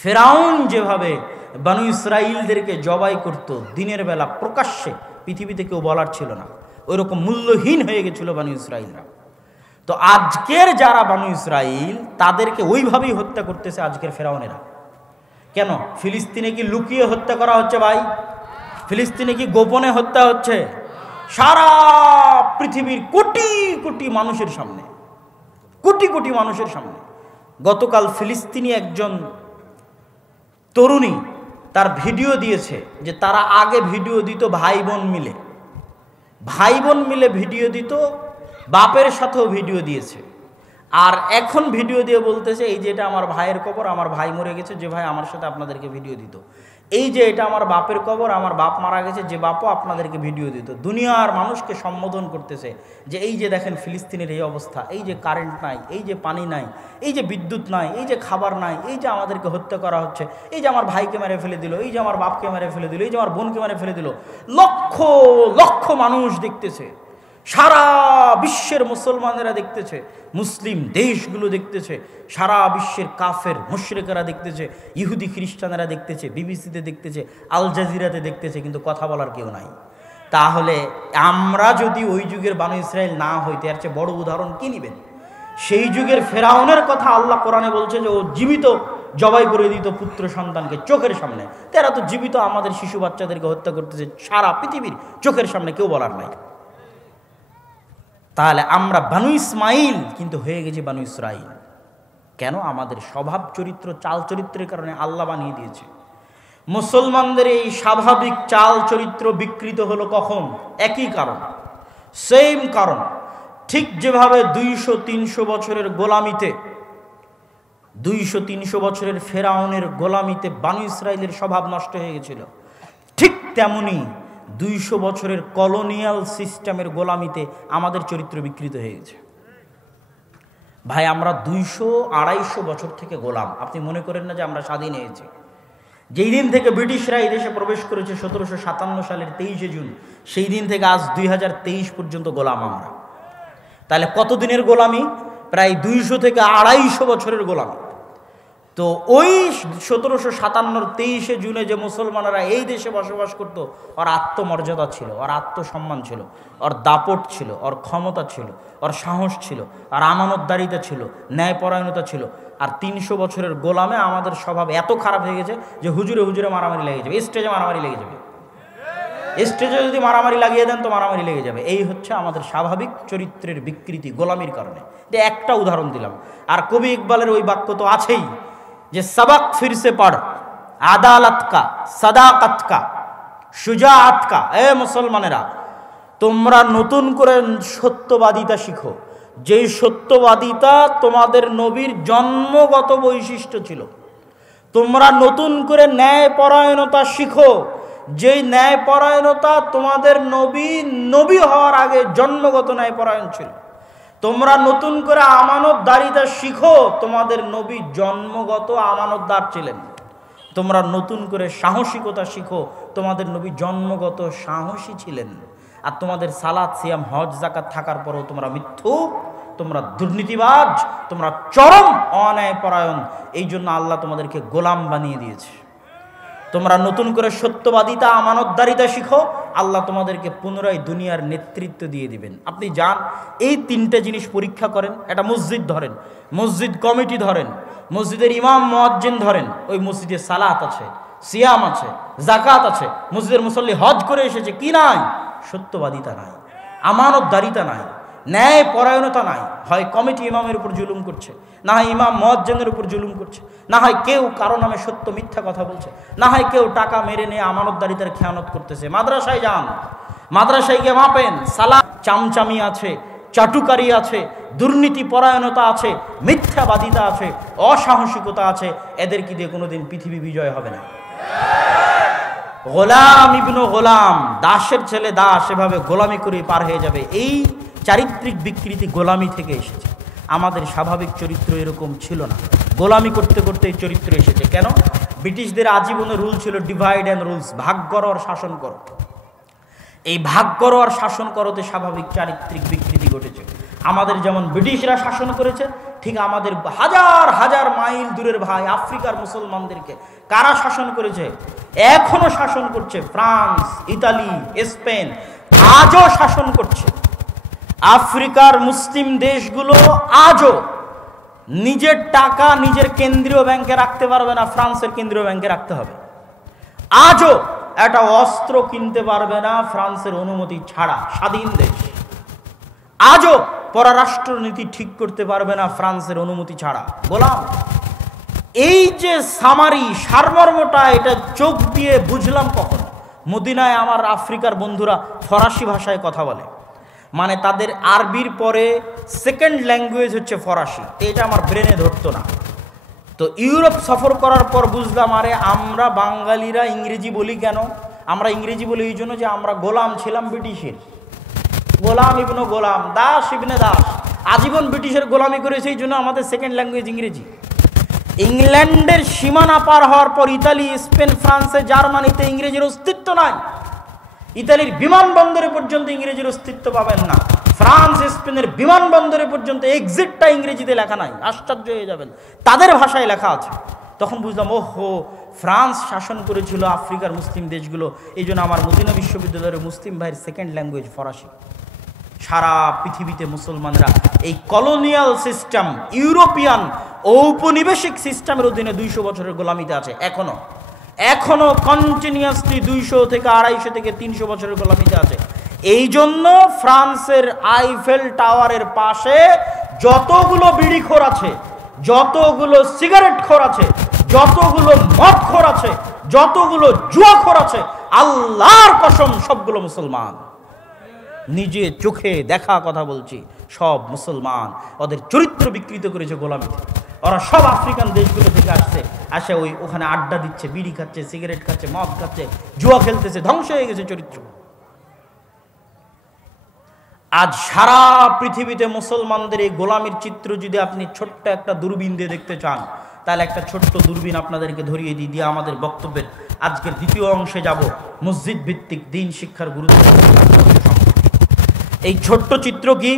ফেরাউন যেভাবে বানু ইসরাইলদেরকে জবাই করত দিনের বেলা প্রকাশ্যে, পৃথিবীতে কেউ বলার ছিল না, ওইরকম মূল্যহীন হয়ে গেছিল বানু ইসরাইলরা। তো আজকের যারা বানু ইসরাইল তাদেরকে ওইভাবেই হত্যা করতেছে আজকের ফেরাউনেরা। কেন? ফিলিস্তিনে কি লুকিয়ে হত্যা করা হচ্ছে ভাই? ফিলিস্তিনে কি গোপনে হত্যা হচ্ছে? সারা পৃথিবীর কোটি কোটি মানুষের সামনে, কোটি কোটি মানুষের সামনে। গতকাল ফিলিস্তিনি একজন তরুণী তার ভিডিও দিয়েছে যে তারা আগে ভিডিও দিত ভাই বোন মিলে ভিডিও দিত, বাপের সাথেও ভিডিও দিয়েছে, আর এখন ভিডিও দিয়ে বলতেছে এই যে এটা আমার ভাইয়ের কবর, আমার ভাই মরে গেছে, যে ভাই আমার সাথে আপনাদেরকে ভিডিও দিত। এই যে এটা আমার বাপের কবর, আমার বাপ মারা গেছে, যে বাপও আপনাদেরকে ভিডিও দিত। দুনিয়ার মানুষকে সম্বোধন করতেছে যে এই যে দেখেন ফিলিস্তিনের এই অবস্থা, এই যে কারেন্ট নাই, এই যে পানি নাই, এই যে বিদ্যুৎ নাই, এই যে খাবার নাই, এই যে আমাদেরকে হত্যা করা হচ্ছে, এই যে আমার ভাইকে মেরে ফেলে দিল, এই যে আমার বাপকে মেরে ফেলে দিল, এই যে আমার বোনকে মেরে ফেলে দিল। লক্ষ লক্ষ মানুষ দেখতেছে, সারা বিশ্বের মুসলমানেরা দেখতেছে, মুসলিম দেশগুলো দেখতেছে, সারা বিশ্বের কাফের মুশরিকেরা দেখতেছে, ইহুদি খ্রিস্টানেরা দেখতেছে, বিবিসিতে দেখতেছে, আল জাজিরাতে দেখতেছে, কিন্তু কথা বলার কেউ নাই। তাহলে আমরা যদি ওই যুগের বানু ইসরাইল না হইতে, এর চেয়ে বড় উদাহরণ কি নিবেন? সেই যুগের ফেরাউনের কথা আল্লাহ কোরআনে বলছে যে ও জীবিত জবাই করে দিত পুত্র সন্তানকে চোখের সামনে। তারা তো জীবিত আমাদের শিশু বাচ্চাদেরকে হত্যা করতেছে সারা পৃথিবীর চোখের সামনে, কেউ বলার নাই। তাহলে আমরা বানু ইসমাইল কিন্তু হয়ে গেছি বানু ইসরাইল। কেন? আমাদের স্বভাব চরিত্র, চাল চরিত্রের কারণে আল্লাহ বানিয়ে দিয়েছে। মুসলমানদের এই স্বাভাবিক চাল চরিত্র বিকৃত হলো কখন? একই কারণ, সেম কারণ। ঠিক যেভাবে 200-300 বছরের গোলামিতে, 200-300 বছরের ফেরাউনের গোলামিতে বানু ইসরাইলের স্বভাব নষ্ট হয়ে গেছিল, ঠিক তেমনি 200 বছরের কলোনিয়াল সিস্টেমের গোলামিতে আমাদের চরিত্র বিকৃত হয়ে গেছে। ভাই আমরা 200-250 বছর থেকে গোলাম। আপনি মনে করেন না যে আমরা স্বাধীন হয়েছি? যেই দিন থেকে ব্রিটিশরা এই দেশে প্রবেশ করেছে 1757 সালের 23শে জুন, সেই দিন থেকে আজ 2023 পর্যন্ত গোলাম আমরা। তাহলে কতদিনের গোলামি? প্রায় 200 থেকে 250 বছরের গোলামি। তো ওই 1757 23শে জুনে যে মুসলমানেরা এই দেশে বসবাস করত, ওর আত্মমর্যাদা ছিল, ওর আত্মসম্মান ছিল, ওর দাপট ছিল, ওর ক্ষমতা ছিল, ওর সাহস ছিল, আর আমানতদারিতা ছিল, ন্যায়পরায়ণতা ছিল। আর 300 বছরের গোলামে আমাদের স্বভাব এত খারাপ হয়ে গেছে যে হুজুরে হুজুরে মারামারি লেগে যাবে, স্টেজে মারামারি লেগে যাবে। স্টেজে যদি মারামারি লাগিয়ে দেন তো মারামারি লেগে যাবে। এই হচ্ছে আমাদের স্বাভাবিক চরিত্রের বিকৃতি গোলামির কারণে। যে একটা উদাহরণ দিলাম। আর কবি ইকবালের ওই বাক্য তো আছেই যে সবক ফিরসে পড়, আদালত কা, সাদাকত কা, শুজাআত কা। এ মুসলমানেরা, তোমরা নতুন করে সত্যবাদিতা শিখো, যেই সত্যবাদিতা তোমাদের নবীর জন্মগত বৈশিষ্ট্য ছিল। তোমরা নতুন করে ন্যায়পরায়ণতা শিখো, যেই ন্যায়পরায়ণতা তোমাদের নবী হওয়ার আগে জন্মগত ন্যায়পরায়ণ ছিল। তোমরা নতুন করে আমানতদারিতা শিখো, তোমাদের নবী জন্মগত আমানতদার ছিলেন। তোমরা নতুন করে সাহসিকতা শিখো, তোমাদের নবী জন্মগত সাহসী ছিলেন। আর তোমাদের সালাত সিয়াম হজ যাকাত থাকার পরেও তোমরা মিথ্যুক, তোমরা দুর্নীতিবাজ, তোমরা চরম অন্যায়পরায়ণ। এই জন্য আল্লাহ তোমাদেরকে গোলাম বানিয়ে দিয়েছে। তোমরা নতুন করে সত্যবাদিতা আমানতদারিতা শিখো, আল্লাহ তোমাদেরকে পুনরায় দুনিয়ার নেতৃত্ব দিয়ে দিবেন। আপনি যান এই 3টে জিনিস পরীক্ষা করেন। একটা মসজিদ ধরেন, মসজিদ কমিটি ধরেন, মসজিদের ইমাম মুয়াজ্জিন ধরেন, ওই মসজিদে সালাত আছে, সিয়াম আছে, যাকাত আছে, মসজিদের মুসল্লি হজ করে এসেছে, কি নাই? সত্যবাদিতা নাই, আমানতদারিতা নাই, ন্যায় পরায়ণতা নাই। হয় কমিটি ইমামের উপর জুলুম করছে, না হয় ইমাম মুয়াজ্জিনের উপর জুলুম করছে, না হয় কেউ কারো নামে সত্য মিথ্যা কথা বলছে, না হয় কেউ টাকা মেরে নিয়ে আমানতদারিতার খেয়ানত করতেছে। মাদ্রাসায় যান, মাদ্রাসায় গিয়ে মাপেন, সালাত চামচামি আছে, চাটুকারি আছে, দুর্নীতি পরায়ণতা আছে, মিথ্যাবাদিতা আছে, অসাহসিকতা আছে। এদেরকে দিয়ে কোনোদিন পৃথিবী বিজয় হবে না। গোলাম ইবনু গোলাম, দাসের ছেলে দাস, এভাবে গোলামি করে পার হয়ে যাবে। এই চারিত্রিক বিকৃতি গোলামি থেকে এসেছে। আমাদের স্বাভাবিক চরিত্র এরকম ছিল না, গোলামি করতে করতে এই চরিত্র এসেছে। কেন? ব্রিটিশদের আজীবনের রুল ছিল ডিভাইড অ্যান্ড রুলস, ভাগ করো আর শাসন করো। এই ভাগ করো আর শাসন করোতে স্বাভাবিক চারিত্রিক বিকৃতি ঘটেছে। আমাদের যেমন ব্রিটিশরা শাসন করেছে, ঠিক আমাদের হাজার হাজার মাইল দূরের ভাই আফ্রিকার মুসলমানদেরকে কারা শাসন করেছে? এখনো শাসন করছে ফ্রান্স, ইতালি, স্পেন, আজও শাসন করছে। আফ্রিকার মুসলিম দেশগুলো আজও নিজের টাকা নিজের কেন্দ্রীয় ব্যাংকে রাখতে পারবে না, ফ্রান্সের কেন্দ্রীয় ব্যাংকে রাখতে হবে। আজও একটা অস্ত্র কিনতে পারবে না ফ্রান্সের অনুমতি ছাড়া, স্বাধীন দেশ। আজও পররাষ্ট্রনীতি ঠিক করতে পারবে না ফ্রান্সের অনুমতি ছাড়া, গোলাম। এই যে সামারি সারমর্মটা, এটা চোখ দিয়ে বুঝলাম কখন। মদিনায় আমার আফ্রিকার বন্ধুরা ফরাসি ভাষায় কথা বলে, মানে তাদের আরবির পরে সেকেন্ড ল্যাঙ্গুয়েজ হচ্ছে ফরাসি। এটা আমার ব্রেনে ধরতো না। তো ইউরোপ সফর করার পর বুঝলাম, আরে আমরা বাঙালিরা ইংরেজি বলি কেন? আমরা ইংরেজি বলি এই জন্য যে আমরা গোলাম ছিলাম ব্রিটিশের। গোলাম ইবনে গোলাম, দাস ইবনে দাস, আজীবন ব্রিটিশের গোলামি করেছে, এই জন্য আমাদের সেকেন্ড ল্যাঙ্গুয়েজ ইংরেজি। ইংল্যান্ডের সীমানা পার হওয়ার পর ইতালি, স্পেন, ফ্রান্সে, জার্মানিতে ইংরেজির অস্তিত্ব নাই। ইতালির বিমানবন্দরে পর্যন্ত ইংরেজির অস্তিত্ব পাবেন না। ফ্রান্স, স্পেনের বিমানবন্দরে পর্যন্ত এক্সিটটা ইংরেজিতে লেখা নাই। আশ্চর্য হয়ে যাবেন, তাদের ভাষায় লেখা আছে। তখন বুঝলাম, ওহো, ফ্রান্স শাসন করেছিল আফ্রিকার মুসলিম দেশগুলো, এই জন্য আমার মদিনা বিশ্ববিদ্যালয়ের মুসলিম ভাইয়ের সেকেন্ড ল্যাঙ্গুয়েজ ফরাসি। সারা পৃথিবীতে মুসলমানরা এই কলোনিয়াল সিস্টেম, ইউরোপিয়ান ঔপনিবেশিক সিস্টেমের অধীনে 200 বছরের গোলামিতে আছে। এখনো কন্টিনিউয়াসলি 200 থেকে 250 থেকে 300 বছরের গোলামিতে আছে। এই জন্য ফ্রান্সের আইফেল টাওয়ারের পাশে যতগুলো বিড়িখোর আছে, যতগুলো সিগারেট খোর আছে, যতগুলো মদ খোর আছে, যতগুলো জুয়াখোর আছে, আল্লাহর কসম সবগুলো মুসলমান। নিজে চোখে দেখা কথা বলছি, সব মুসলমান। ওদের চরিত্র বিকৃত করেছে গোলামিতে। ওরা সব আফ্রিকান দেশগুলো থেকে আসে ওখানে আড্ডা দিচ্ছে, বিড়ি খাচ্ছে, সিগারেট খাচ্ছে, মদ খাচ্ছে, জুয়া খেলতেছে, ধ্বংস হয়ে গেছে চরিত্র। আজ সারা পৃথিবীতে মুসলমানদের এই গোলামির চিত্র যদি আপনি ছোট্ট একটা দূরবীন দিয়ে দেখতে চান, তাহলে একটা ছোট্ট দূরবীন আপনাদেরকে ধরিয়ে দিয়ে আমাদের বক্তব্যের আজকের দ্বিতীয় অংশে যাব, মসজিদ ভিত্তিক দ্বীন শিক্ষার গুরুত্ব। এই ছোট্ট চিত্র কি?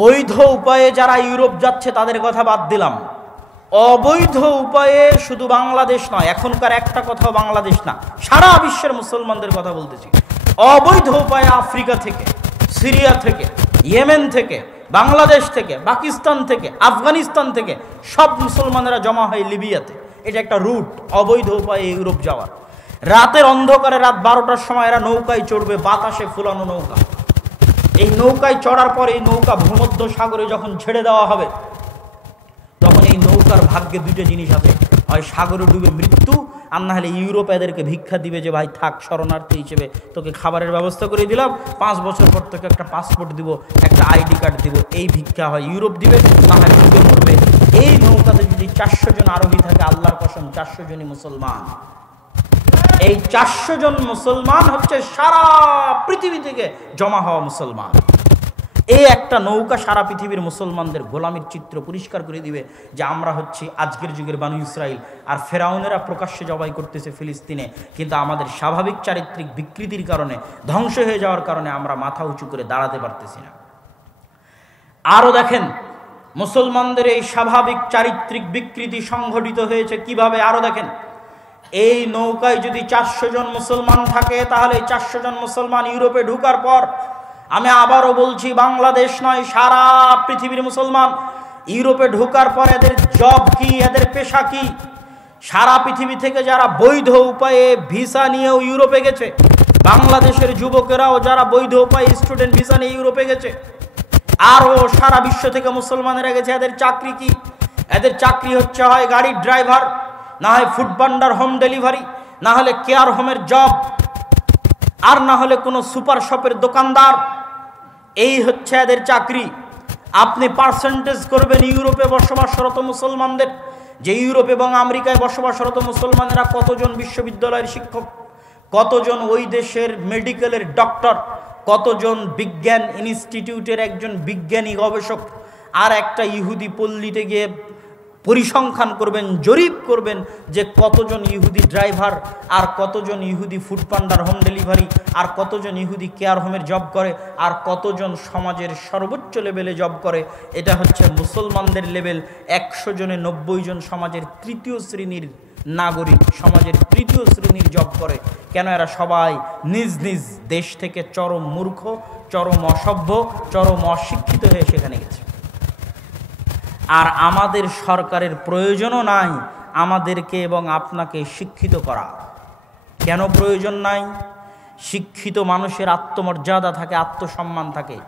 বৈধ উপায়ে যারা ইউরোপ যাচ্ছে তাদের কথা বাদ দিলাম, অবৈধ উপায়ে শুধু বাংলাদেশ নয়, এখনকার একটা কথাও বাংলাদেশ না, সারা বিশ্বের মুসলমানদের কথা বলতেছি। অবৈধ উপায়ে আফ্রিকা থেকে, সিরিয়া থেকে, ইয়েমেন থেকে, বাংলাদেশ থেকে, পাকিস্তান থেকে, আফগানিস্তান থেকে সব মুসলমানেরা জমা হয় লিবিয়াতে। এটা একটা রুট অবৈধ উপায়ে ইউরোপ যাওয়ার। রাতের অন্ধকারে, রাত 12টার সময় এরা নৌকায় চড়বে, বাতাসে ফুলানো নৌকা। এই নৌকায় চড়ার পর এই নৌকা ভূমধ্য সাগরে যখন ছেড়ে দেওয়া হবে, তখন এই নৌকার ভাগ্যে দুটো জিনিস আছে, হয় সাগরে ডুবে মৃত্যু, আর না হলে ইউরোপ এদেরকে ভিক্ষা দিবে যে ভাই থাক, শরণার্থী হিসেবে তোকে খাবারের ব্যবস্থা করে দিলাম, 5 বছর পর তোকে একটা পাসপোর্ট দিব, একটা আইডি কার্ড দিব। এই ভিক্ষা হয় ইউরোপ দিবে, না হয় ডুবে মরবে। এই নৌকাতে যদি 400 জন আরোহী থাকে, আল্লাহর কসম 400 জনই মুসলমান। এই 400 জন মুসলমান হচ্ছে সারা পৃথিবী থেকে জমা হওয়া মুসলমান। এই একটা নৌকা সারা পৃথিবীর মুসলমানদের গোলামির চিত্র পরিষ্কার করে দিবে যে আমরা হচ্ছি আজকের যুগের বানু ইসরাইল। আর ফেরাউনেরা প্রকাশ্যে জবাই করতেছে ফিলিস্তিনে, কিন্তু আমাদের স্বাভাবিক চারিত্রিক বিকৃতির কারণে, ধ্বংস হয়ে যাওয়ার কারণে আমরা মাথা উঁচু করে দাঁড়াতে পারতেছি না। আরও দেখেন মুসলমানদের এই স্বাভাবিক চারিত্রিক বিকৃতি সংঘটিত হয়েছে কিভাবে। আরও দেখেন, এই নৌকায় যদি 400 জন মুসলমান থাকে, তাহলে 400 জন মুসলমান ইউরোপে ঢুকার পর, আমি আবারও বলছি, বাংলাদেশ নয়, সারা পৃথিবীর মুসলমান ইউরোপে ঢোকার পর এদের জব কি, এদের পেশা কি? সারা পৃথিবী থেকে যারা বৈধ উপায়ে ভিসা নিয়েও ইউরোপে গেছে, বাংলাদেশের যুবকেরাও যারা বৈধ উপায়ে স্টুডেন্ট ভিসা নিয়ে ইউরোপে গেছে, আরও সারা বিশ্ব থেকে মুসলমানেরা গেছে, এদের চাকরি কি? এদের চাকরি হচ্ছে হয় গাড়ির ড্রাইভার, না হয় ফুড ভান্ডার, হোম ডেলিভারি, না হলে কেয়ার হোমের জব, আর না হলে কোনো সুপার শপের দোকানদার। এই হচ্ছে এদের চাকরি। আপনি পার্সেন্টেজ করবেন ইউরোপে বসবাসরত মুসলমানদের, যে ইউরোপ এবং আমেরিকায় বসবাসরত মুসলমানেরা কতজন বিশ্ববিদ্যালয়ের শিক্ষক, কতজন ওই দেশের মেডিকেলের ডক্টর, কতজন বিজ্ঞান ইনস্টিটিউটের একজন বিজ্ঞানী গবেষক, আর একটা ইহুদি পল্লীতে গিয়ে পরিসংখ্যান করবেন, জরিপ করবেন যে কতজন ইহুদি ড্রাইভার, আর কতজন ইহুদি ফুড পান্ডার হোম ডেলিভারি, আর কতজন ইহুদি কেয়ার হোমের জব করে, আর কতজন সমাজের সর্বোচ্চ লেভেলে জব করে। এটা হচ্ছে মুসলমানদের লেভেল। 100 জনে 90 জন সমাজের তৃতীয় শ্রেণীর নাগরিক, সমাজের তৃতীয় শ্রেণীর জব করে। কেন? এরা সবাই নিজ নিজ দেশ থেকে চরম মূর্খ, চরম অসভ্য, চরম অশিক্ষিত হয়ে সেখানে গেছে। আর আমাদের সরকারের প্রয়োজনও নাই আমাদেরকে এবং আপনাকে শিক্ষিত করা। কেন প্রয়োজন নাই? শিক্ষিত মানুষের আত্মমর্যাদা থাকে, আত্মসম্মান থাকে।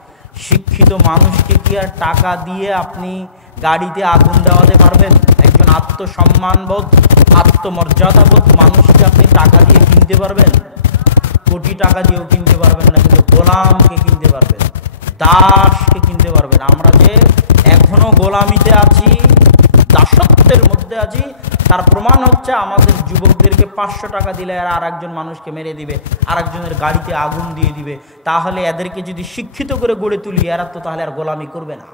শিক্ষিত মানুষকে কি আর টাকা দিয়ে আপনি গাড়িতে আগুন দেওয়াতে পারবেন? একজন আত্মসম্মানবোধ, আত্মমর্যাদাবোধ মানুষকে আপনি টাকা দিয়ে কিনতে পারবেন? কোটি টাকা দিয়েও কিনতে পারবেন না, কিন্তু গোলামকে কিনতে পারবেন, দাসকে কিনতে পারবেন। আমরা যে এখনো গোলামিতে আছি, দাসত্বের মধ্যে আছি, তার প্রমাণ হচ্ছে আমাদের যুবকদেরকে 500 টাকা দিলে আর একজন মানুষকে মেরে দিবে, আর একজনের গাড়িতে আগুন দিয়ে দিবে। তাহলে এদেরকে যদি শিক্ষিত করে গড়ে তুলি, এরা তো তাহলে আর গোলামি করবে না।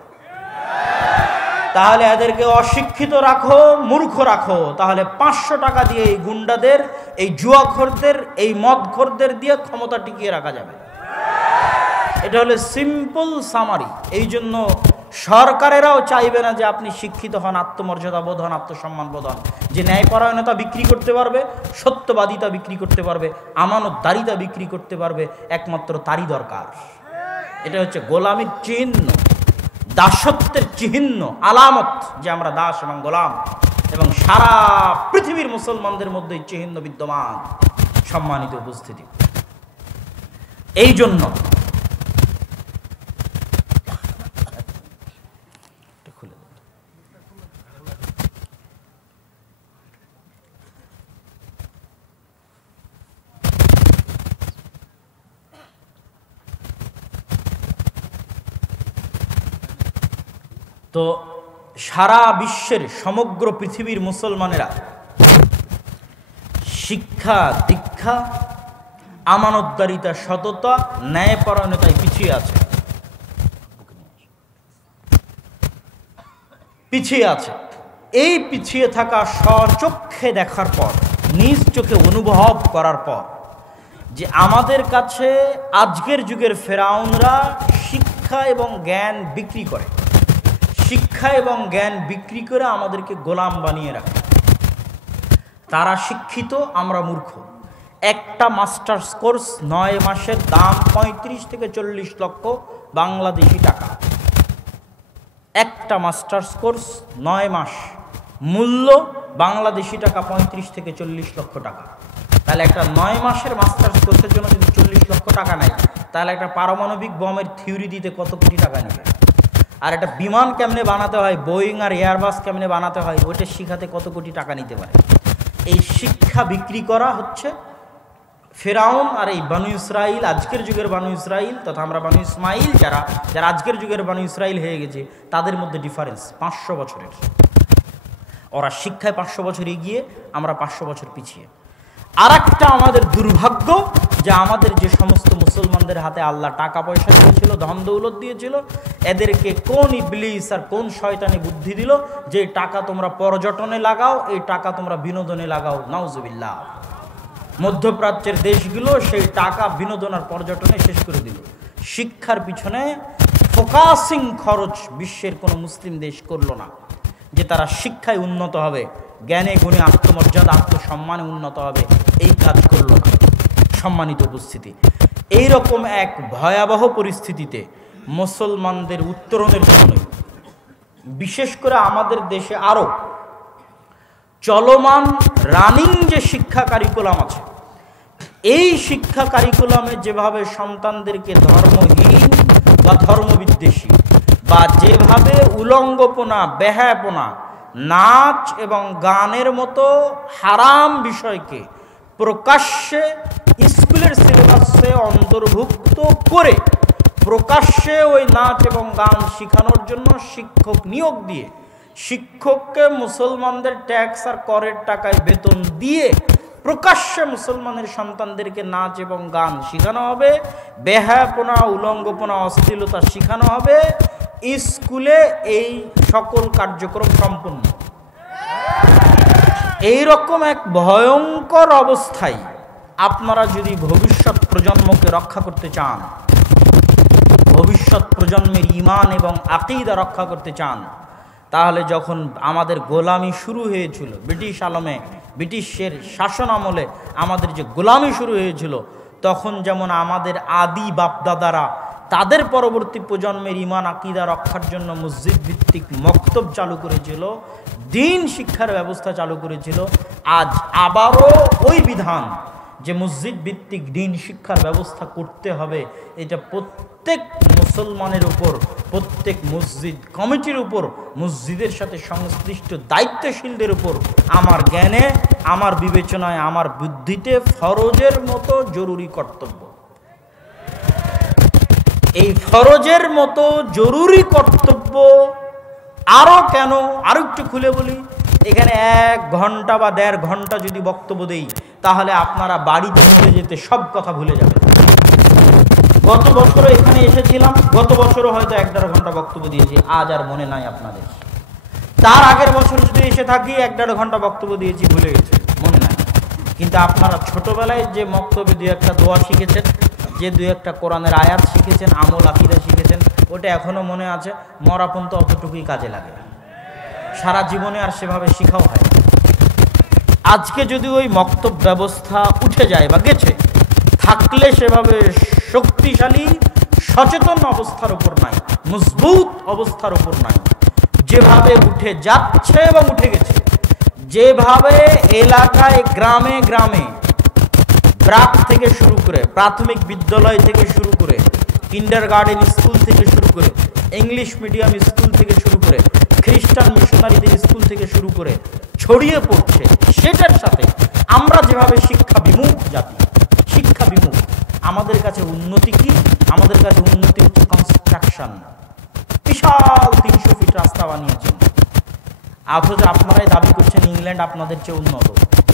তাহলে এদেরকে অশিক্ষিত রাখো, মূর্খ রাখো, তাহলে 500 টাকা দিয়ে এই গুন্ডাদের, এই জুয়াখোরদের, এই মদখোরদের দিয়ে ক্ষমতা টিকিয়ে রাখা যাবে। এটা হলো সিম্পল সামারি। এই জন্য সরকারেরাও চাইবে না যে আপনি শিক্ষিত হন, আত্মমর্যাদা বোধ হন, আত্মসম্মান বোধ হন। যে ন্যায়পরায়ণতা বিক্রি করতে পারবে, সত্যবাদিতা বিক্রি করতে পারবে, আমানতদারিতা বিক্রি করতে পারবে, একমাত্র তারই দরকার। এটা হচ্ছে গোলামির চিহ্ন, দাসত্বের চিহ্ন, আলামত যে আমরা দাস এবং গোলাম, এবং সারা পৃথিবীর মুসলমানদের মধ্যে চিহ্ন বিদ্যমান। সম্মানিত উপস্থিতি, এই জন্য তো সারা বিশ্বের সমগ্র পৃথিবীর মুসলমানেরা শিক্ষা, দীক্ষা, আমানতদারিতা, সততা, ন্যায়পরায়ণতায় পিছিয়ে আছে, পিছিয়ে আছে। এই পিছিয়ে থাকা স্বচক্ষে দেখার পর, নিজ চোখে অনুভব করার পর, যে আমাদের কাছে আজকের যুগের ফেরাউনরা শিক্ষা এবং জ্ঞান বিক্রি করে, শিক্ষা এবং জ্ঞান বিক্রি করে আমাদেরকে গোলাম বানিয়ে রাখে। তারা শিক্ষিত, আমরা মূর্খ। একটা মাস্টার্স কোর্স 9 মাসের দাম 35 থেকে 40 লক্ষ বাংলাদেশি টাকা। একটা মাস্টার্স কোর্স 9 মাস, মূল্য বাংলাদেশি টাকা 35 থেকে 40 লক্ষ টাকা। তাহলে একটা 9 মাসের মাস্টার্স কোর্সের জন্য যদি 40 লক্ষ টাকা নেয়, তাহলে একটা পারমাণবিক বমের থিওরি দিতে কত কোটি টাকা নেবে? আর একটা বিমান কেমনে বানাতে হয়, বোয়িং আর এয়ারবাস কেমনে বানাতে হয়, ওইটা শিখাতে কত কোটি টাকা নিতে পারে? এই শিক্ষা বিক্রি করা হচ্ছে ফেরাউন আর এই বানু ইসরাইল, আজকের যুগের বানু ইসরাইল তথা আমরা বানু ইসমাইল, যারা আজকের যুগের বানু ইসরাইল হয়ে গেছে, তাদের মধ্যে ডিফারেন্স 500 বছরের। ওরা শিক্ষায় 500 বছর এগিয়ে, আমরা 500 বছর পিছিয়ে। আর একটা আমাদের দুর্ভাগ্য যে আমাদের যে সমস্ত মুসলমানদের হাতে আল্লাহ টাকা পয়সা দিয়েছিল, ধন দৌলত দিয়েছিল, এদেরকে কোন ইবলিস আর কোন শয়তানি বুদ্ধি দিল যে টাকা তোমরা পর্যটনে লাগাও, এই টাকা তোমরা বিনোদনে লাগাও। নাউজুবিল্লাহ। মধ্যপ্রাচ্যের দেশগুলো সেই টাকা বিনোদন আর পর্যটনে শেষ করে দিল। শিক্ষার পিছনে ফোকাসিং খরচ বিশ্বের কোনো মুসলিম দেশ করলো না, যে তারা শিক্ষায় উন্নত হবে, জ্ঞানে গুণে, আত্মমর্যাদা, আত্মসম্মানে উন্নত হবে, এই কাজ করলো না। সম্মানিত উপস্থিতি, এইরকম এক ভয়াবহ পরিস্থিতিতে মুসলমানদের উত্তরণের জন্য, বিশেষ করে আমাদের দেশে আরও চলমান রানিং যে শিক্ষা কারিকুলাম আছে, এই শিক্ষা কারিকুলামে যেভাবে সন্তানদেরকে ধর্মহীন বা ধর্মবিদ্বেষী বা যেভাবে উলঙ্গপনা, বেহায়াপনা, নাচ এবং গানের মতো হারাম বিষয়কে প্রকাশ্যে স্কুলের সিলেবাসে অন্তর্ভুক্ত করে প্রকাশ্যে ওই নাচ এবং গান শেখানোর জন্য শিক্ষক নিয়োগ দিয়ে, শিক্ষককে মুসলমানদের ট্যাক্স আর করের টাকায় বেতন দিয়ে প্রকাশ্যে মুসলমানের সন্তানদেরকে নাচ এবং গান শেখানো হবে, বেহায়াপনা, উলঙ্গপনা, অশ্লীলতা শেখানো হবে, স্কুলে এই সকল কার্যক্রম সম্পূর্ণ। এইরকম এক ভয়ঙ্কর অবস্থায় আপনারা যদি ভবিষ্যৎ প্রজন্মকে রক্ষা করতে চান, ভবিষ্যৎ প্রজন্মের ঈমান এবং আকীদা রক্ষা করতে চান, তাহলে যখন আমাদের গোলামি শুরু হয়েছিল ব্রিটিশ আলমে, ব্রিটিশের শাসন আমলে আমাদের যে গোলামি শুরু হয়েছিল, তখন যেমন আমাদের আদি বাপদাদারা তাদের পরবর্তী প্রজন্মের ঈমান আকীদা রক্ষার জন্য মসজিদ ভিত্তিক মক্তব চালু করেছিল, দ্বীন শিক্ষার ব্যবস্থা চালু করেছিল, আজ আবারও ওই বিধান যে মসজিদ ভিত্তিক দ্বীন শিক্ষার ব্যবস্থা করতে হবে, এটা প্রত্যেক মুসলমানের উপর, প্রত্যেক মসজিদ কমিটির উপর, মসজিদের সাথে সংশ্লিষ্ট দায়িত্বশীলদের উপর আমার জ্ঞানে, আমার বিবেচনায়, আমার বুদ্ধিতে ফরজের মতো জরুরি কর্তব্য। এই ফরজের মতো জরুরি কর্তব্য আরও কেন, আরো একটু খুলে বলি। এখানে 1 ঘন্টা বা 1.5 ঘন্টা যদি বক্তব্য দেই, তাহলে আপনারা বাড়িতে চলে যেতে সব কথা ভুলে যাবেন। গত বছরও এখানে এসেছিলাম, গত বছরও হয়তো 1.5 ঘন্টা বক্তব্য দিয়েছি, আজ আর মনে নাই আপনাদের। তার আগের বছর যদি এসে থাকি 1.5 ঘন্টা বক্তব্য দিয়েছি, ভুলে গেছি, মনে নাই। কিন্তু আপনারা ছোটবেলায় যে বক্তব্যে 2-1টা দোয়া শিখেছেন, যে 2-1টা কোরআনের আয়াত শিখেছেন, আমল আকীদা শিখেছেন, ওটা এখনও মনে আছে। মরাপন তো অতটুকুই কাজে লাগে, সারা জীবনে আর সেভাবে শিখাও হয়। আজকে যদি ওই মক্তব ব্যবস্থা উঠে যায় বা গেছে, থাকলে সেভাবে শক্তিশালী সচেতন অবস্থার উপর নাই, মজবুত অবস্থার উপর নাই, যেভাবে উঠে যাচ্ছে এবং উঠে গেছে, যেভাবে এলাকায় গ্রামে গ্রামে ব্রাক থেকে শুরু করে, প্রাথমিক বিদ্যালয় থেকে শুরু করে, কিন্ডারগার্টেন স্কুল থেকে শুরু করে, ইংলিশ মিডিয়াম স্কুল থেকে শুরু করে, খ্রিস্টান মিশনারিদের স্কুল থেকে শুরু করে ছড়িয়ে পড়ছে, সেটার সাথে আমরা যেভাবে শিক্ষা বিমুখ জাতি, শিক্ষা বিমুখ, আমাদের কাছে উন্নতি কি? আমাদের কাছে উন্নতি হচ্ছে কনস্ট্রাকশন। বিশাল 300 ফিট রাস্তা বানিয়েছেন, অথচ আপনারাই দাবি করছেন ইংল্যান্ড আপনাদের চেয়ে উন্নত।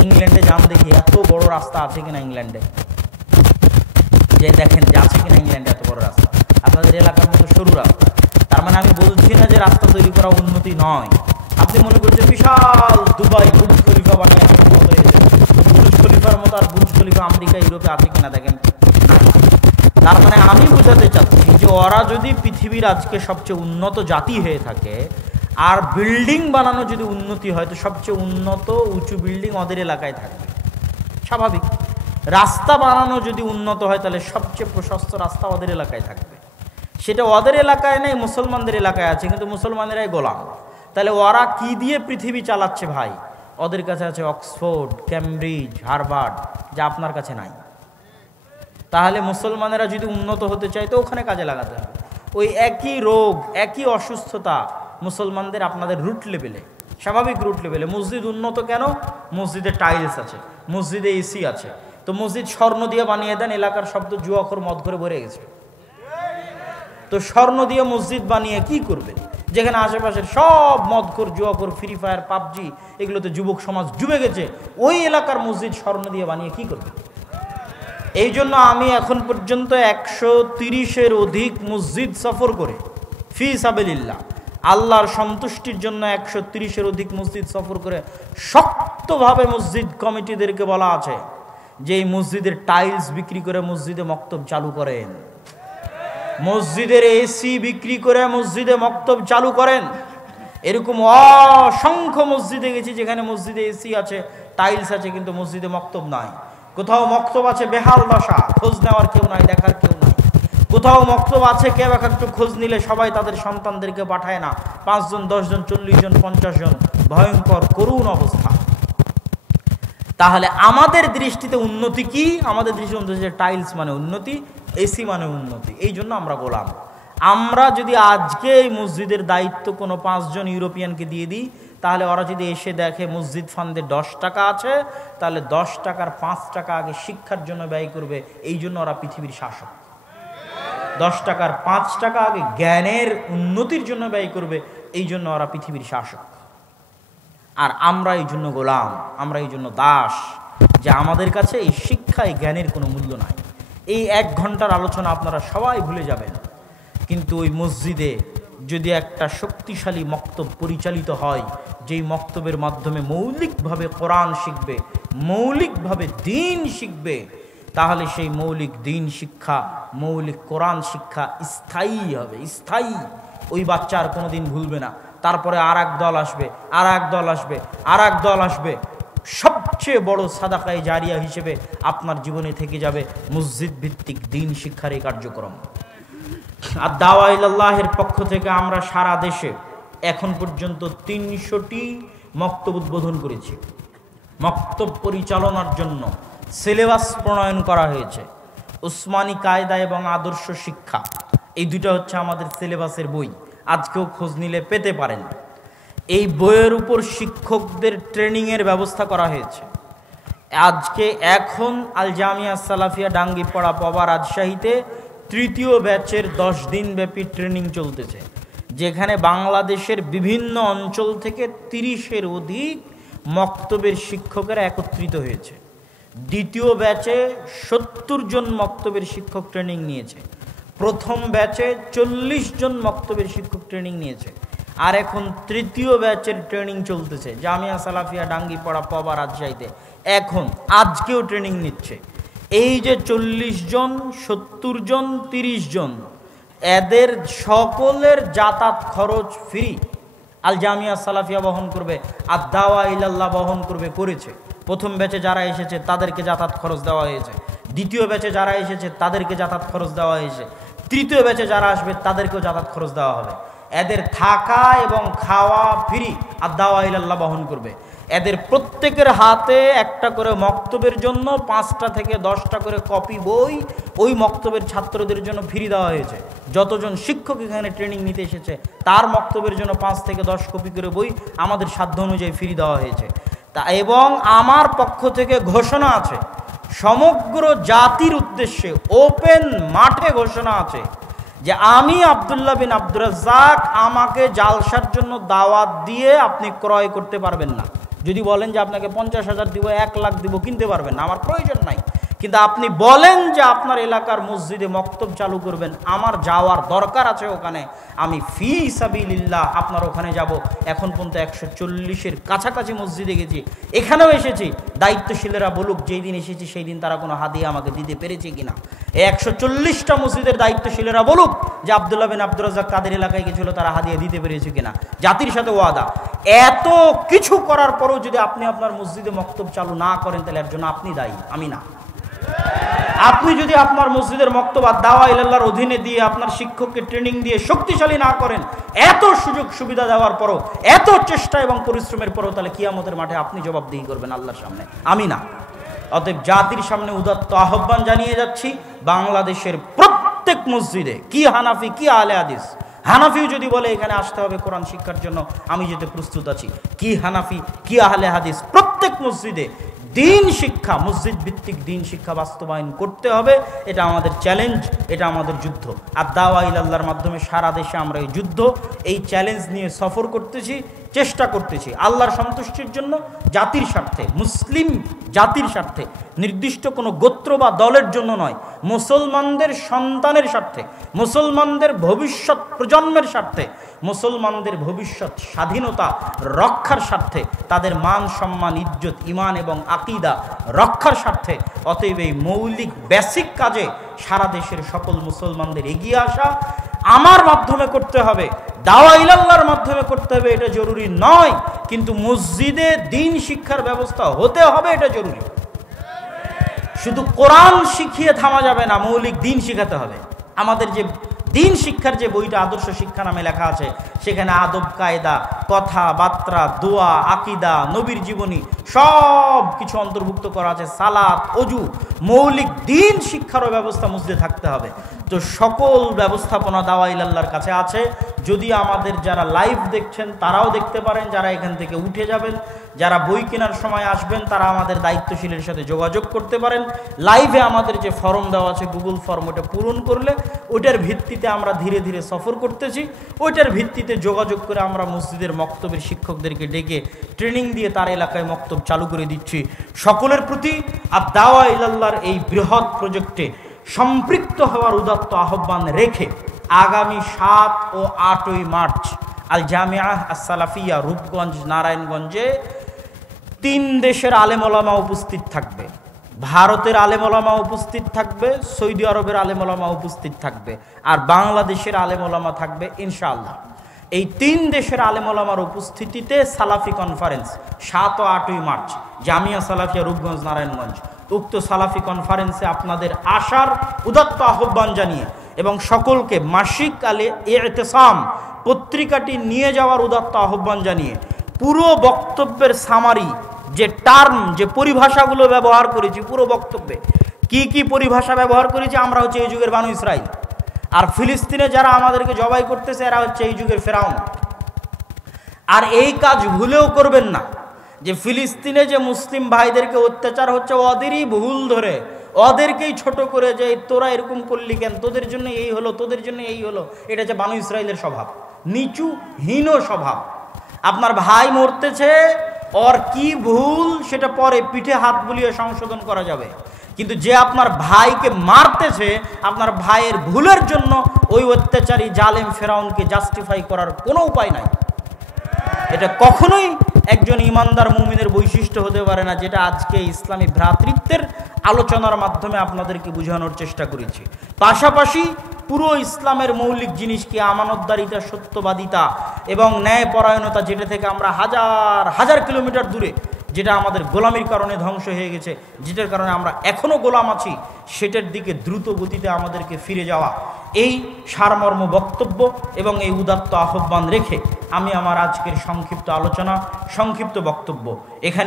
ইংল্যান্ডে যান দেখি, এত বড় রাস্তা আছে কিনা ইংল্যান্ডে, যে দেখেন যে আছে কিনা ইংল্যান্ডে এত বড় রাস্তা, আপনাদের এলাকার মতো সরু রাস্তা। তার মানে আমি বলছি না যে রাস্তা তৈরি করা উন্নতি নয়। আপনি মনে করছেন বিশাল দুবাই বুর্জ খলিফা বানিয়ে বুর্জ খলিফার মতো, আর বুর্জ খলিফা আমেরিকা ইউরোপে আছে কিনা দেখেন। তার মানে আমি বোঝাতে চাচ্ছি যে ওরা যদি পৃথিবীর আজকে সবচেয়ে উন্নত জাতি হয়ে থাকে, আর বিল্ডিং বানানো যদি উন্নতি হয়, তো সবচেয়ে উন্নত উঁচু বিল্ডিং ওদের এলাকায় থাকবে, স্বাভাবিক। রাস্তা বানানো যদি উন্নত হয়, তাহলে সবচেয়ে প্রশস্ত রাস্তা ওদের এলাকায় থাকবে। সেটা ওদের এলাকায় নেই, মুসলমানদের এলাকায় আছে, কিন্তু মুসলমানেরাই গোলাম। তাহলে ওরা কি দিয়ে পৃথিবী চালাচ্ছে ভাই? ওদের কাছে আছে অক্সফোর্ড, ক্যামব্রিজ, হার্ভার্ড, যা আপনার কাছে নাই। তাহলে মুসলমানেরা যদি উন্নত হতে চায়, তো ওখানে কাজে লাগাতে হবে। ওই একই রোগ, একই অসুস্থতা মুসলমানদের আপনাদের রুট লেভেলে, স্বাভাবিক রুট লেভেলে। মসজিদ উন্নত কেন? মসজিদে টাইলস আছে, মসজিদে এসি আছে। তো মসজিদ স্বর্ণ দিয়ে বানিয়ে দেন, এলাকার শব্দ জুয়াখোর মদ করে ভরে গেছে। তো স্বর্ণ দিয়ে মসজিদ বানিয়ে কি করবে, যেখানে আশেপাশের সব মদখোর, জুয়াখোর, ফ্রি ফায়ার, পাবজি, এগুলোতে যুবক সমাজ ডুবে গেছে। ওই এলাকার মসজিদ স্বর্ণ দিয়ে বানিয়ে কি করবে? এই জন্য আমি এখন পর্যন্ত 130-এর অধিক মসজিদ সফর করে, ফি সাবিলিল্লাহ, আল্লাহর সন্তুষ্টির জন্য 130-এর অধিক মসজিদ সফর করে শক্তভাবে মসজিদ কমিটিদেরকে বলা আছে যে এই মসজিদের টাইলস বিক্রি করে মসজিদে মক্তব চালু করেন, মসজিদের এসি বিক্রি করে মসজিদে মক্তব চালু করেন। এরকম অসংখ্য মসজিদে গেছি যেখানে মসজিদে এসি আছে, টাইলস আছে, কিন্তু মসজিদে মক্তব নাই। কোথাও মক্তব আছে বেহাল দশা, খোঁজ নেওয়ার কেউ নাই, দেখার কেউ নাই। কোথাও মক্তব আছে, কেউ একটু খোঁজ নিলে সবাই তাদের সন্তানদেরকে পাঠায় না, 5 জন, 10 জন, 40 জন, 50 জন, ভয়ঙ্কর করুণ অবস্থা। তাহলে আমাদের দৃষ্টিতে উন্নতি কি? আমাদের দৃষ্টিতে উন্নতি, টাইলস মানে উন্নতি, এসি মানে উন্নতি। এই জন্য আমরা গোলাম। আমরা যদি আজকে এই মসজিদের দায়িত্ব কোনো 5 জন ইউরোপিয়ানকে দিয়ে দিই, তাহলে ওরা যদি এসে দেখে মসজিদ ফান্ডে 10 টাকা আছে, তাহলে 10 টাকার 5 টাকা আগে শিক্ষার জন্য ব্যয় করবে। এই জন্য ওরা পৃথিবীর শাসক। 10 টাকার 5 টাকা আগে জ্ঞানের উন্নতির জন্য ব্যয় করবে। এই জন্য ওরা পৃথিবীর শাসক। আর আমরা এই জন্য গোলাম, আমরা এই জন্য দাস, যে আমাদের কাছে এই শিক্ষায় জ্ঞানের কোনো মূল্য নাই। এই 1 ঘন্টার আলোচনা আপনারা সবাই ভুলে যাবেন, কিন্তু ওই মসজিদে যদি একটা শক্তিশালী মক্তব পরিচালিত হয়, যেই মক্তবের মাধ্যমে মৌলিকভাবে কোরআন শিখবে, মৌলিকভাবে দ্বীন শিখবে, তাহলে সেই মৌলিক দ্বীন শিক্ষা, মৌলিক কোরআন শিক্ষা স্থায়ী হবে, স্থায়ী। ওই বাচ্চা আর কোনোদিন ভুলবে না। তারপরে আর এক দল আসবে, আর এক দল আসবে, আর এক দল আসবে। সবচেয়ে বড় সাদাকায়ে জারিয়া হিসেবে আপনার জীবনে থেকে যাবে মসজিদ ভিত্তিক দ্বীন শিক্ষার এই কার্যক্রম। আর দাওয়া ইলাল্লাহের পক্ষ থেকে আমরা সারা দেশে এখন পর্যন্ত ৩০০টি মক্তব উদ্বোধন করেছি। মক্তব পরিচালনার জন্য সিলেবাস প্রণয়ন করা হয়েছে। উসমানী কায়দা এবং আদর্শ শিক্ষা, এই দুটো হচ্ছে আমাদের সিলেবাসের বই। আজকেও খোঁজ নিলে পেতে পারেন। এই বইয়ের উপর শিক্ষকদের ট্রেনিংয়ের ব্যবস্থা করা হয়েছে। আজকে এখন আল জামিয়া সালাফিয়া ডাঙ্গিপাড়া পবা রাজশাহীতে ৩য় ব্যাচের ১০ দিন ব্যাপী ট্রেনিং চলতেছে, যেখানে বাংলাদেশের বিভিন্ন অঞ্চল থেকে ৩০-এর অধিক মক্তবের শিক্ষকেরা একত্রিত হয়েছে। ২য় ব্যাচে ৭০ জন মক্তবের শিক্ষক ট্রেনিং নিয়েছে। প্রথম ব্যাচে ৪০ জন মক্তবের শিক্ষক ট্রেনিং নিয়েছে। আর এখন ৩য় ব্যাচের ট্রেনিং চলতেছে জামিয়া সালাফিয়া ডাঙ্গিপাড়া পবা রাজশাহীতে। এখন আজকেও ট্রেনিং নিচ্ছে। এই যে ৪০ জন, ৭০ জন, ৩০ জন, এদের সকলের যাতায়াত খরচ ফ্রি। আল জামিয়া সালাফিয়া বহন করবে, আর দাওয়া ইলাল্লাহ বহন করবে, করেছে। প্রথম ব্যাচে যারা এসেছে তাদেরকে যাতায়াত খরচ দেওয়া হয়েছে। ২য় ব্যাচে যারা এসেছে তাদেরকে যাতায়াত খরচ দেওয়া হয়েছে। ৩য় ব্যাচে যারা আসবে তাদেরকেও যাতায়াত খরচ দেওয়া হবে। এদের থাকা এবং খাওয়া ফ্রি, আর দাওয়া ইলাল্লাহ বহন করবে। এদের প্রত্যেকের হাতে একটা করে মক্তবের জন্য ৫টা থেকে 10টা করে কপি বই ওই মক্তবের ছাত্রদের জন্য ফ্রি দেওয়া হয়েছে। যতজন শিক্ষক এখানে ট্রেনিং নিতে এসেছে তার মক্তবের জন্য ৫ থেকে 10 কপি করে বই আমাদের সাধ্য অনুযায়ী ফ্রি দেওয়া হয়েছে। তা এবং আমার পক্ষ থেকে ঘোষণা আছে, সমগ্র জাতির উদ্দেশ্যে ওপেন মাঠে ঘোষণা আছে যে আমি আব্দুল্লাহ বিন আব্দুর রাজ্জাক, আমাকে জালসার জন্য দাওয়াত দিয়ে আপনি ক্রয় করতে পারবেন না। যদি বলেন যে আপনাকে ৫০,০০০ দিব, ১ লাখ দিব, কিনতে পারবেন না, আমার প্রয়োজন নাই। কিন্তু আপনি বলেন যে আপনার এলাকার মসজিদে মক্তব চালু করবেন, আমার যাওয়ার দরকার আছে ওখানে, আমি ফি সাবিলিল্লাহ আপনার ওখানে যাব। এখন পর্যন্ত ১৪০-এর কাছাকাছি মসজিদে গেছি, এখানেও এসেছি। দায়িত্বশীলেরা বলুক যেই দিন এসেছি সেই দিন তারা কোনো হাদিয়া আমাকে দিতে পেরেছে কিনা। এই ১৪০টা মসজিদের দায়িত্বশীলেরা বলুক যে আব্দুল্লাহ বিন আব্দুর রাজ্জাক তাদের এলাকায় গেছিল, তারা হাদিয়া দিতে পেরেছে কিনা। জাতির সাথে ওয়াদা। এত কিছু করার পরও যদি আপনি আপনার মসজিদে মক্তব চালু না করেন, তাহলে এর জন্য আপনি দায়ী, আমি না। আপনি যদি আপনার মসজিদের মক্তব আর দাওয়া ইলাল্লাহর অধীনে দিয়ে আপনার শিক্ষককে ট্রেনিং দিয়ে শক্তিশালী না করেন, এত সুযোগ সুবিধা দেওয়ার পরও, এত চেষ্টা এবং পরিশ্রমের পরও, তাহলে কিয়ামতের মাঠে আপনি জবাবদিহি করবেন আল্লাহর সামনে, আমি না। অতএব জাতির সামনে উদাত্ত আহ্বান জানিয়ে যাচ্ছি, বাংলাদেশের প্রত্যেক মসজিদে, কি হানাফি কি আহলে হাদিস, হানাফিও যদি বলে এখানে আসতে হবে কোরআন শিক্ষার জন্য, আমি যেতে প্রস্তুত আছি। কি হানাফি কি আহলে হাদিস, প্রত্যেক মসজিদে দ্বীন শিক্ষা, মসজিদ ভিত্তিক দ্বীন শিক্ষা বাস্তবায়ন করতে হবে। এটা আমাদের চ্যালেঞ্জ, এটা আমাদের যুদ্ধ। আর দাওয়া ইলাল্লাহর মাধ্যমে সারা দেশে আমরা এই যুদ্ধ, এই চ্যালেঞ্জ নিয়ে সফর করতেছি, চেষ্টা করতেছি আল্লাহর সন্তুষ্টির জন্য, জাতির স্বার্থে, মুসলিম জাতির স্বার্থে, নির্দিষ্ট কোনো গোত্র বা দলের জন্য নয়, মুসলমানদের সন্তানের স্বার্থে, মুসলমানদের ভবিষ্যৎ প্রজন্মের স্বার্থে, মুসলমানদের ভবিষ্যৎ স্বাধীনতা রক্ষার স্বার্থে, তাদের মান সম্মান ইজ্জত ইমান এবং আকীদা রক্ষার স্বার্থে। অতএব এই মৌলিক বেসিক কাজে সারা দেশের সকল মুসলমানদের এগিয়ে আসা আমার মাধ্যমে করতে হবে, দাওয়া ইলাল্লাহর মাধ্যমে করতে হবে, এটা জরুরি নয়। কিন্তু মসজিদে দ্বীন শিক্ষার ব্যবস্থা হতে হবে, এটা জরুরি। শুধু কোরআন শিখিয়ে থামা যাবে না, মৌলিক দ্বীন শিখাতে হবে। আমাদের যে দ্বীন শিক্ষার যে বইটা আদর্শ শিক্ষা নামে লেখা আছে, সেখানে আদব কায়দা, কথাবার্তা, দোয়া, আকীদা, নবীর জীবনী সব কিছু অন্তর্ভুক্ত করা আছে। সালাত, অজু, মৌলিক দ্বীন শিক্ষারও ব্যবস্থা মসজিদে থাকতে হবে। তো সকল ব্যবস্থাপনা দাওয়া ইলাল্লাহর কাছে আছে। যদি আমাদের যারা লাইভ দেখছেন তারাও দেখতে পারেন, যারা এখান থেকে উঠে যাবেন, যারা বই কেনার সময় আসবেন তারা আমাদের দায়িত্বশীলের সাথে যোগাযোগ করতে পারেন। লাইভে আমাদের যে ফর্ম দেওয়া আছে গুগল ফর্ম, ওটা পূরণ করলে ওইটার ভিত্তিতে আমরা ধীরে ধীরে সফর করতেছি। ওইটার ভিত্তিতে যোগাযোগ করে আমরা মসজিদের মক্তবের শিক্ষকদেরকে ডেকে ট্রেনিং দিয়ে তার এলাকায় মক্তব চালু করে দিচ্ছি। সকলের প্রতি আর দাওয়া ইলাল্লাহর এই বৃহৎ প্রজেক্টে সম্পৃক্ত হওয়ার উদাত্ত আহ্বান রেখে আগামী 7 ও 8ই মার্চ আল জামিআহ আস-সালাফিয়া রূপগঞ্জ নারায়ণগঞ্জে 3 দেশের আলেম ওলামা উপস্থিত থাকবে। ভারতের আলেম ওলামা উপস্থিত থাকবে, সৌদি আরবের আলেম ওলামা উপস্থিত থাকবে, আর বাংলাদেশের আলেম ওলামা থাকবে ইনশাআল্লাহ। এই 3 দেশের আলেম ওলামার উপস্থিতিতে সালাফি কনফারেন্স 7 ও 8ই মার্চ জামিয়া সালাফিয়া রূপগঞ্জ নারায়ণগঞ্জ। উক্ত সালাফি কনফারেন্সে আপনাদের আসার উদাত্ত আহ্বান জানিয়ে এবং সকলকে মাসিক আলে ইতিসাম পত্রিকাটি নিয়ে যাওয়ার উদাত্ত আহ্বান জানিয়ে পুরো বক্তব্যের সামারি, যে টার্ম, যে পরিভাষাগুলো ব্যবহার করেছি পুরো বক্তব্যে কি কি পরিভাষা ব্যবহার করেছি, আমরা হচ্ছে এই যুগের বানু ইসরাইল, আর ফিলিস্তিনে যারা আমাদেরকে জবাই করতেছে এরা হচ্ছে এই যুগের ফেরাউন। আর এই কাজ ভুলেও করবেন না যে ফিলিস্তিনে যে মুসলিম ভাইদেরকে অত্যাচার হচ্ছে ওদেরই ভুল ধরে ওদেরকেই ছোট করে যে তোরা এরকম করলি কেন, তোদের জন্য এই হলো, তোদের জন্য এই হলো। এটা হচ্ছে বানু ইসরাইলের স্বভাব, নিচু হীন স্বভাব। আপনার ভাই মরতেছে, ওর কি ভুল সেটা পরে পিঠে হাত বুলিয়ে সংশোধন করা যাবে, কিন্তু যে আপনার ভাইকে মারতেছে আপনার ভাইয়ের ভুলের জন্য ওই অত্যাচারী জালেম ফেরাউনকে জাস্টিফাই করার কোনো উপায় নাই। এটা কখনোই একজন ইমানদার মুমিনের বৈশিষ্ট্য হতে পারে না, যেটা আজকে ইসলামী ভ্রাতৃত্বের আলোচনার মাধ্যমে আপনাদেরকে বোঝানোর চেষ্টা করেছি। পাশাপাশি পুরো ইসলামের মৌলিক জিনিস কি আমানতদারিতা, সত্যবাদিতা এবং ন্যায়পরায়ণতা, যেটা থেকে আমরা হাজার হাজার কিলোমিটার দূরে, যেটা আমাদের গোলামির কারণে ধ্বংস হয়ে গেছে, যেটার কারণে আমরা এখনও গোলাম আছি, সেটার দিকে দ্রুত গতিতে আমাদেরকে ফিরে যাওয়া, এই সারমর্ম বক্তব্য এবং এই উদাত্ত আহ্বান রেখে আমি আমার আজকের সংক্ষিপ্ত আলোচনা, সংক্ষিপ্ত বক্তব্য এখানে